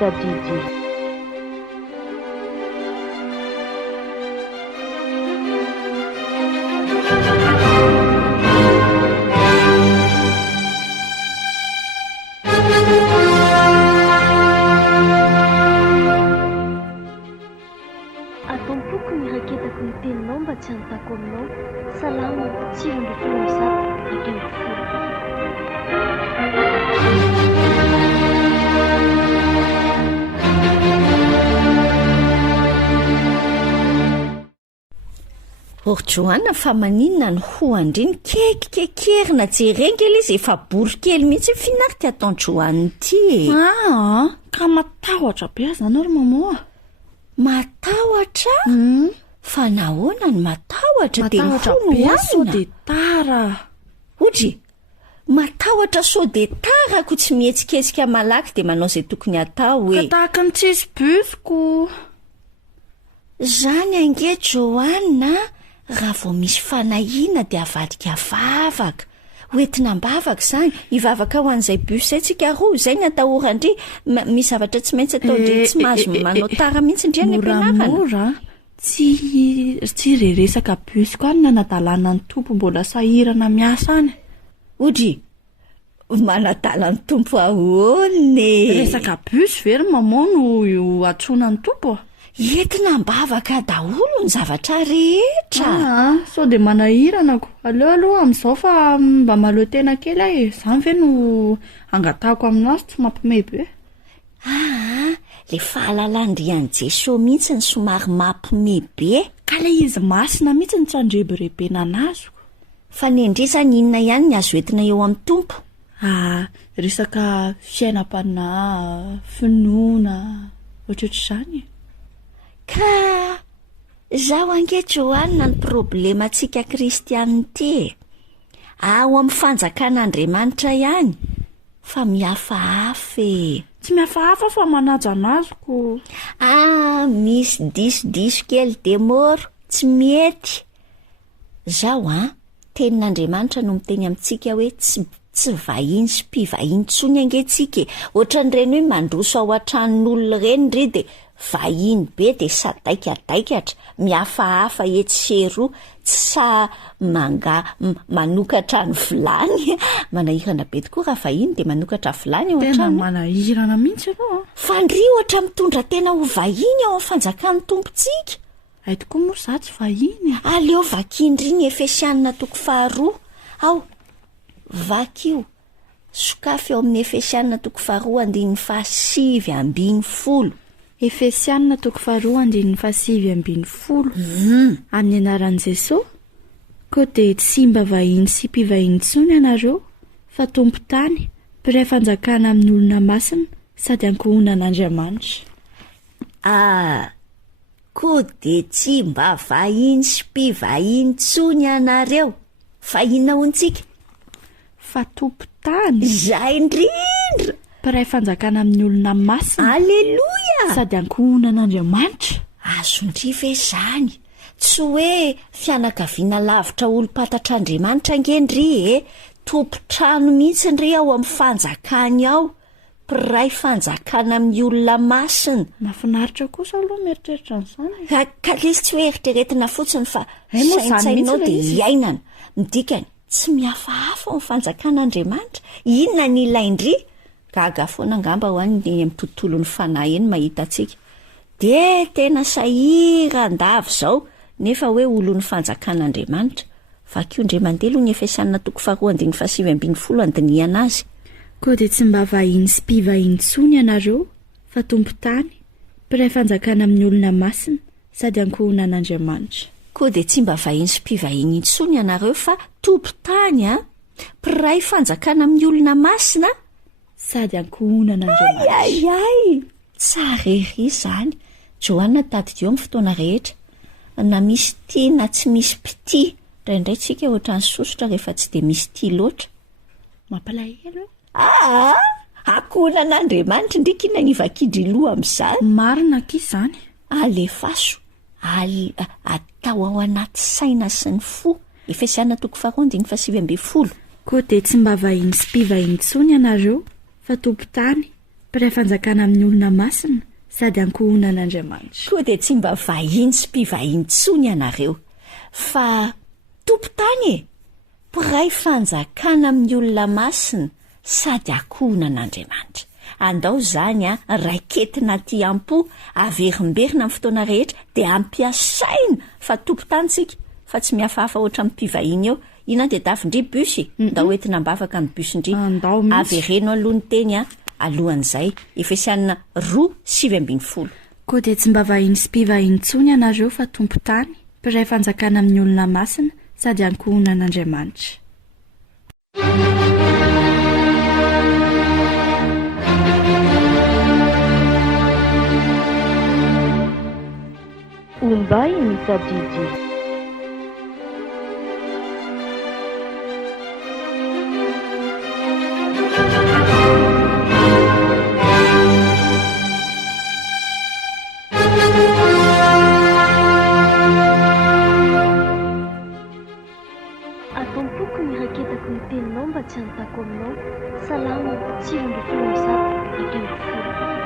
tadidi. Atompoko ny raketako ny teninao mba tsy hanotako aminao. Salama, tsiro ndraiky mizato akeny folo. Joana fa maninona ny hoandriny kekikekerina jerengy ela izy efa bory kely mihitsy finarika ataony Joana ity ka matahotra be zany ry mamoa. Matahotra? Fa nahoana ny matahotra de be so de tara. Odry, matahotra so de tara ko tsy mihetsiketsika malaky de manao zay tokony atao hoe. Ka tahaka ny tsisy busiko. Zany ange Joana, raha vao misy fanahina de avadika vavaka. Hoentina mbavaka zany, hivavaka ho an'izay bus atsika roa, zay ny atahorandry, misy zavatra tsy maintsy atao ndre tsy mahazo manao tara mihitsy ndre ny ampianarana. Moramora, tsy reresaka busiko any nanadalana ny tompo mbola sahirana miasa any. Odry, manadala ny tompo ahoany? Resaka bus very mamono io atsona ny tompo. Entina mbavaka daholo ny zavatra rehetra. So de manahirana ko. Aleo aloha amin'izao fa mba maleo tena kely ahy. Zany ve no angatahako aminazy tsy mampimey be. Le fahalalandrian'i Jesosy mihitsy ny somary mampimey be. Ka le izy masina mihitsy ny tsandrebirebena anazoko. Fa nendresa ny inona ihany ny azo entina eo amin'ny tompo? Resaka fiainam-panahy, finoana, ohatrohatr'izany. Ka zaho ange Joana ny problemantsika kristianity. Ao amin'ny fanjakan'Andriamanitra ihany. Fa mihafahafa e. Tsy mihafahafa fa manaja anazoko. Misy diso kely de moro, tsy mety. Zaho tenin'Andriamanitra no miteny amintsika hoe tsy vahiny sy mpivahiny tsony angentsika. Ohatran'ireny hoe mandroso ao an-tranon'olona reny ry de vahiny be de sadaikadaikatra, mihafahafa etseroa, sa manokatra ny vilany. Manahirana be tokoa raha vahiny de manokatra vilany ao an-trano. Tena manahirana mihitsy aloha. Fandry ohatra mitondra tena ho vahiny ao amin'ny fanjakan'ny tompontsika. Ay tokoa moa za tsy vahiny. Aleo vakindry ny Efesianina 2:2. Ao, vakio. Sokafy ao amin'ny Efesianina 2:7-10. Efesianina 2:7-10. Amin'ny anaran'i Jesosy, koa de tsy mba vahiny sy mpivahiny tsony ianareo, fa tompo tany, mpiray fanjakana amin'ny olona masina, sady ankohonan'Andriamanitra. Koa de tsy mba vahiny sy mpivahiny tsony ianareo, fa inona hontsika? Fa tompo tany. Zay indrindra. Mpiray fanjakana amin'ny olona masina. Aleluia! Sady ankohonan'Andriamanitra. Azondry ve zany? Tsy hoe fianakaviana lavitra olo-patatr'Andriamanitra angendry tompo trano mihitsy ndry ao amin'ny fanjakany ao. Mpiray fanjakana amin'ny olona masina. Mahafinaritra kosa aloha mieritreritra an'izany. Ka lesy tsy hoe eritreretina fotsiny fa saintsainao de iainana. Midikany, tsy mihafahafa amin'ny fanjakan'Andriamanitra. Inona ny ilaindry? Gaga foana angamba ho any amin'ny tontolon'ny fanahy eny mahita antsika. De tena sahiran-davy zao, nefa hoe olon'ny fanjakan'Andriamanitra. Vakio ndre mandelo ny Efesianina 2:7-10 andiniana azy. Koa de tsy mba vahiny sy mpivahiny tsony ianareo, fa tompo tany, mpiray fanjakana amin'ny olona masina, sady ankohonan'Andriamanitra. Koa de tsy mba vahiny sy mpivahiny tsony ianareo, fa tompo tany, mpiray fanjakana amin'ny olona masina, sady ankohonan'Andriamanitra. Ay, tsara ery zany. Joana tadidio amin'ny fotoana rehetra. Na misy ty na tsy misy pity. Indraindray tsika ohatran'ny sosotra rehefa tsy de misy ty loatra. Mampalahelo. Ankohonan'Andriamanitra ndriky na nivakidry loha amin'izany. Marina ký zany. Alefaso. Atao ao anaty saina sy ny fo. Efesianina 2:7-10. Koa de tsy mba vahiny sy mpivahiny tsony ianareo, fa tompo tany, mpiray fanjakana amin'ny olona masina sady ankohonan'andriamanitra. koa dia tsy mba vahiny sy mpivahiny tsony ianareo fa tompo-tany e mpiray fanjakana amin'ny olona masina sady ankohonan'andriamanitra. andao zany a raiketina ty ampo averimberina amin'ny fotoana rehetra dia ampiasaina fa tompo-tanysika fa tsy mihafahafa ohatra amin'ny mpivahiny eo. ina dia davindry busy nda hoentina mbafaka amin'ny busindry avereno aloha ny teny a alohan'izay Efesianina 2:20. koa dia tsy mba vahiny sy mpivahiny tsony ianareo fa tompo-tany mpiray fanjakana amin'ny olona masina sady ankohonan'andriamanitra. ombay mitadidi. Ataom-poko ny raketako ny teninao mba tsy hanontako aminao. Salama, 9:27 hatramin'ny 10.